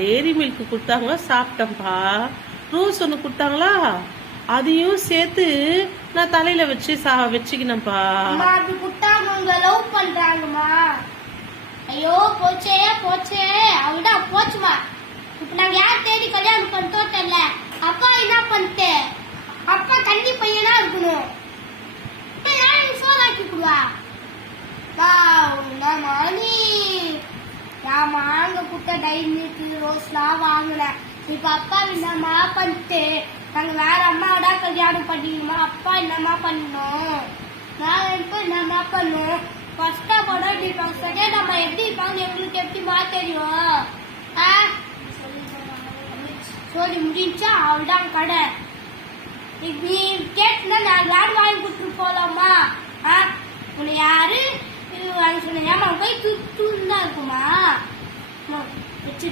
Dairy milk கொடுத்தாங்க, சாப்பிட்டேன்ப்பா. Rose ஒன்று கொடுத்தாங்களா, அதையும் சேர்த்து நான் தலையில வச்சு வச்சுக்கினேன்ப்பா. அப்படி குட்டாங்க லவ் பண்றாங்கம்மா. ஐயோ போச்சே போச்சே, அவள்தான் போச்சுமா. இப்ப நாங்க யார் தேடி கல்யாணம் பண்ணிட்டோம் தெரியல. அப்பா என்ன பண்ணிட்டு, அப்பா தண்ணி பையனா இருக்கணும். யாரும் சோறாக்கி கொடுவா மாங்க குட்ட டைரி ரோஸ்லாம் வாங்கினேன். இப்ப அப்பா என்னம்மா பண்ணிட்டு நாங்க வேற அம்மாவோட கல்யாணம் பண்ணிக்கணுமா? அப்பா என்னம்மா பண்ணணும், நான் இப்ப என்னம்மா பண்ணும்? ஃபர்ஸ்டா படம் எப்படி இருப்பாங்க, செகண்ட் அம்மா எப்படி இருப்பாங்க எங்களுக்கு எப்படிமா தெரியும்? சொல்லி முடிஞ்சா அவள்தான் கடை. நீ கேட்டுனா நான் லாடு வாங்கி கொடுத்துட்டு போலாமா? உன்னை யாரு சொன்ன? ஏமா போய் தூண்டு தான் இருக்குமா வச்சு